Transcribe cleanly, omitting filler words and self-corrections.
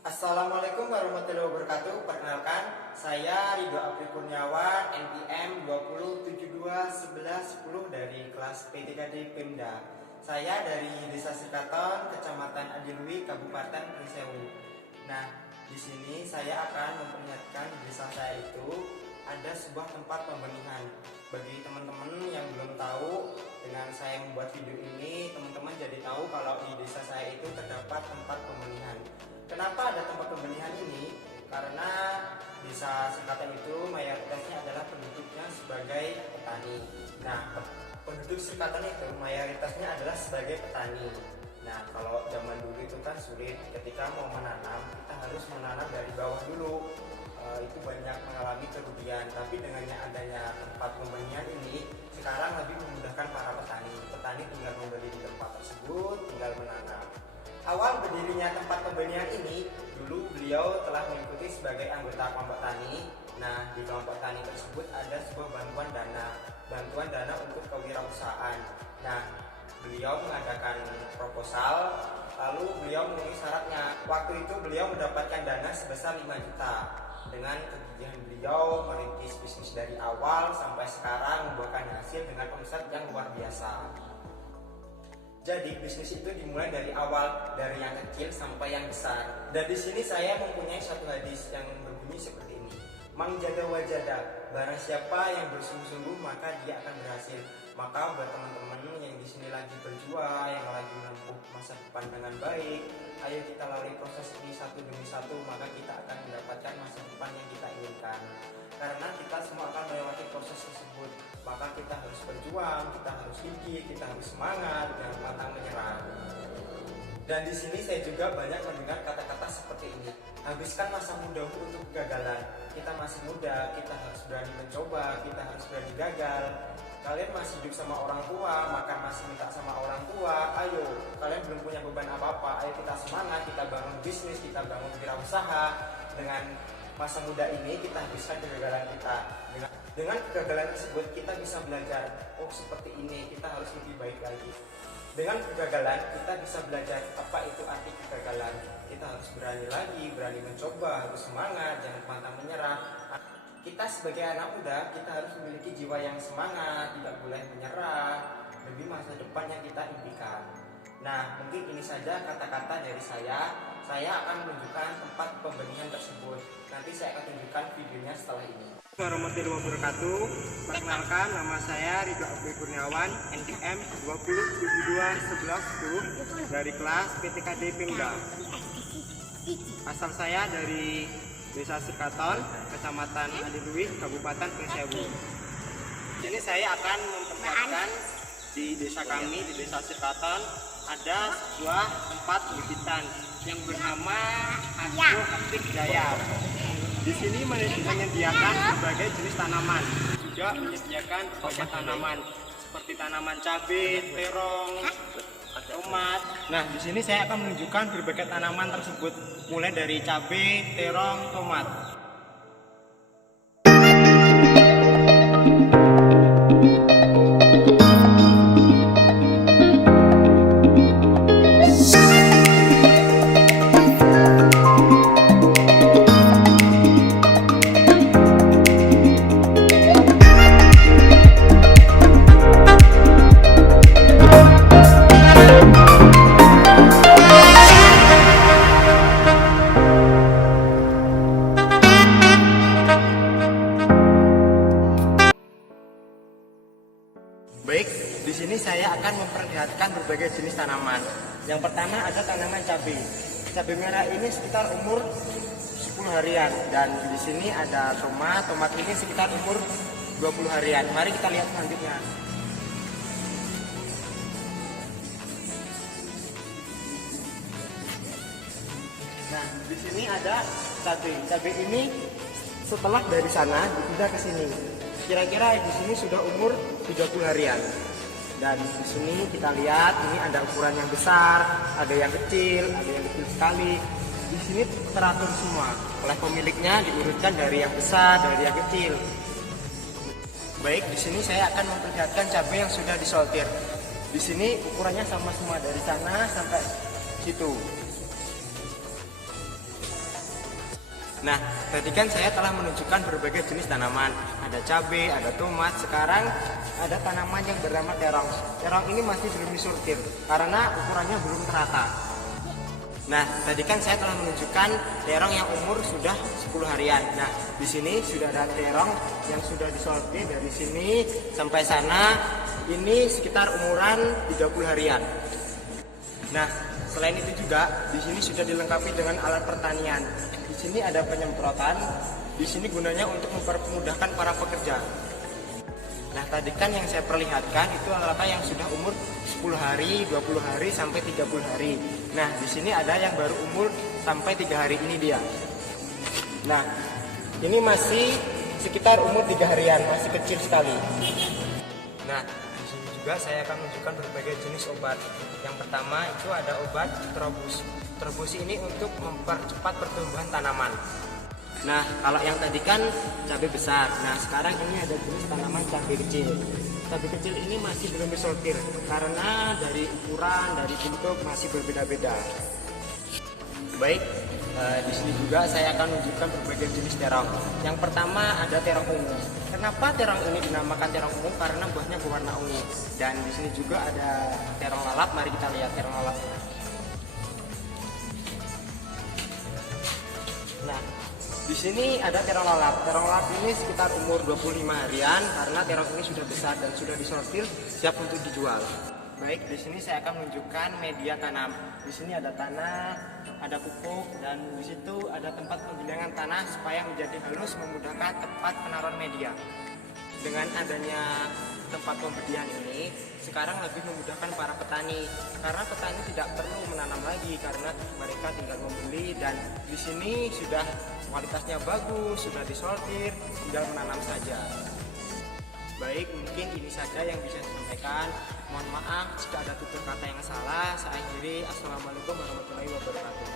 Assalamualaikum warahmatullahi wabarakatuh. Perkenalkan, saya Ridho Apri Kurniawan, NPM 20721110 dari kelas PTKD Pemda. Saya dari Desa Sekaton, Kecamatan Adilui, Kabupaten Pringsewu. Nah, di sini saya akan memperlihatkan di desa saya itu ada sebuah tempat pembenihan. Bagi teman-teman yang belum tahu, dengan saya membuat video ini, teman-teman jadi tahu kalau di desa saya itu terdapat tempat pembenihan. Kenapa ada tempat pembenihan ini? Karena desa Sekaton itu mayoritasnya adalah penduduknya sebagai petani. Nah, penduduk Sekaton itu mayoritasnya adalah sebagai petani. Nah, kalau zaman dulu itu kan sulit, ketika mau menanam kita harus menanam dari bawah dulu. Itu banyak mengalami kerugian. Tapi dengan adanya tempat pembenihan ini, sekarang lebih memudahkan para petani. Petani tinggal membeli di tempat tersebut, tinggal menanam. Awal berdirinya tempat pembenihan ini, dulu beliau telah mengikuti sebagai anggota kelompok tani. Nah, di kelompok tani tersebut ada sebuah bantuan dana untuk kewirausahaan. Nah, beliau mengadakan proposal, lalu beliau memenuhi syaratnya. Waktu itu beliau mendapatkan dana sebesar 5 juta. Dengan kegigihan beliau merintis bisnis dari awal sampai sekarang membuahkan hasil dengan omset yang luar biasa. Jadi bisnis itu dimulai dari awal, dari yang kecil sampai yang besar. Dan di sini saya mempunyai satu hadis yang berbunyi seperti ini. Mang jada wajada, barang siapa yang bersungguh-sungguh maka dia akan berhasil. Maka buat teman-teman yang di sini lagi berjuang, yang lagi menempuh masa depan dengan baik, ayo kita lalui proses ini satu demi satu, maka kita akan mendapatkan masa depan yang kita inginkan. Karena kita semua akan melewati proses tersebut, maka kita harus berjuang, kita harus gigih, kita harus semangat, dan pantang menyerah. Dan di sini saya juga banyak mendengar kata-kata seperti ini. Habiskan masa mudamu untuk kegagalan. Kita masih muda, kita harus berani mencoba, kita harus berani gagal. Kalian masih hidup sama orang tua, maka masih minta sama orang tua. Ayo, kalian belum punya beban apa-apa. Ayo kita semangat, kita bangun bisnis, kita bangun wirausaha. Dengan masa muda ini kita habiskan kegagalan kita. Dengan kegagalan tersebut kita bisa belajar. Oh, seperti ini, kita harus lebih baik lagi. Dengan kegagalan kita bisa belajar apa itu arti kegagalan. Kita harus berani lagi, berani mencoba, harus semangat, jangan pantang menyerah. Kita sebagai anak muda, kita harus memiliki jiwa yang semangat, tidak boleh menyerah demi masa depan yang kita impikan. Nah, mungkin ini saja kata-kata dari saya. Saya akan menunjukkan tempat pembenihan tersebut. Nanti saya akan tunjukkan videonya setelah ini. Warahmatullahi wabarakatuh. Perkenalkan, nama saya Ridho Apri Kurniawan, NPM 20721110 dari kelas PTKD Pemda. Asal saya dari Desa Sekaton, Kecamatan Adilui, Kabupaten Pringsewu. Ini saya akan memperlihatkan di desa kami, di Desa Sekaton, ada sebuah tempat bibitan yang bernama Agro Aktif Jaya. Di sini menyediakan berbagai jenis tanaman, juga menyediakan berbagai tanaman seperti tanaman cabai, terong, tomat. Nah, di sini saya akan menunjukkan berbagai tanaman tersebut, mulai dari cabai, terong, tomat. Baik, di sini saya akan memperlihatkan berbagai jenis tanaman. Yang pertama ada tanaman cabai. Cabai merah ini sekitar umur 10 harian, dan di sini ada tomat. Tomat ini sekitar umur 20 harian. Mari kita lihat selanjutnya. Nah, di sini ada cabai. Cabai ini setelah dari sana dipindah ke sini. Kira-kira di sini sudah umur 30 harian. Dan di sini kita lihat ini ada ukuran yang besar, ada yang kecil, ada yang kecil sekali. Di sini teratur semua. Oleh pemiliknya diurutkan dari yang besar, dari yang kecil. Baik, di sini saya akan memperlihatkan cabai yang sudah disortir. Di sini ukurannya sama semua dari sana sampai situ. Nah, tadi kan saya telah menunjukkan berbagai jenis tanaman. Ada cabai, ada tomat. Sekarang ada tanaman yang bernama terong. Terong ini masih belum disortir karena ukurannya belum terata. Nah, tadi kan saya telah menunjukkan terong yang umur sudah 10 harian. Nah, di sini sudah ada terong yang sudah disortir dari sini sampai sana. Ini sekitar umuran 30 harian. Nah, selain itu juga di sini sudah dilengkapi dengan alat pertanian. Di sini ada penyemprotan. Di sini gunanya untuk mempermudahkan para pekerja. Nah, tadi kan yang saya perlihatkan itu rata-rata yang sudah umur 10 hari, 20 hari sampai 30 hari. Nah, di sini ada yang baru umur sampai 3 hari, ini dia. Nah, ini masih sekitar umur 3 harian, masih kecil sekali. Nah, di sini juga saya akan menunjukkan berbagai jenis obat. Yang pertama itu ada obat Trobus. Trobus ini untuk mempercepat pertumbuhan tanaman. Nah, kalau yang tadi kan cabai besar. Nah, sekarang ini ada jenis tanaman cabai kecil. Cabai kecil ini masih belum disortir karena dari ukuran, dari bentuk masih berbeda-beda. Baik, di sini juga saya akan menunjukkan berbagai jenis terong. Yang pertama ada terong ungu. Kenapa terong ini dinamakan terong ungu? Karena buahnya berwarna ungu. Dan di sini juga ada terong lalap. Mari kita lihat terong lalap. Nah, di sini ada terong lalap. Terong lalap ini sekitar umur 25 harian karena terong ini sudah besar dan sudah disortir, siap untuk dijual. Baik, di sini saya akan menunjukkan media tanam. Di sini ada tanah, ada pupuk, dan di situ ada tempat penggilingan tanah supaya menjadi halus, memudahkan tempat penaruhan media. Dengan adanya tempat pembedian ini, sekarang lebih memudahkan para petani karena petani tidak perlu menanam lagi karena mereka tinggal membeli, dan di sini sudah kualitasnya bagus, sudah disortir, tinggal menanam saja. Baik, mungkin ini saja yang bisa saya sampaikan. Mohon maaf jika ada tutur kata yang salah. Saya akhiri. Assalamualaikum warahmatullahi wabarakatuh.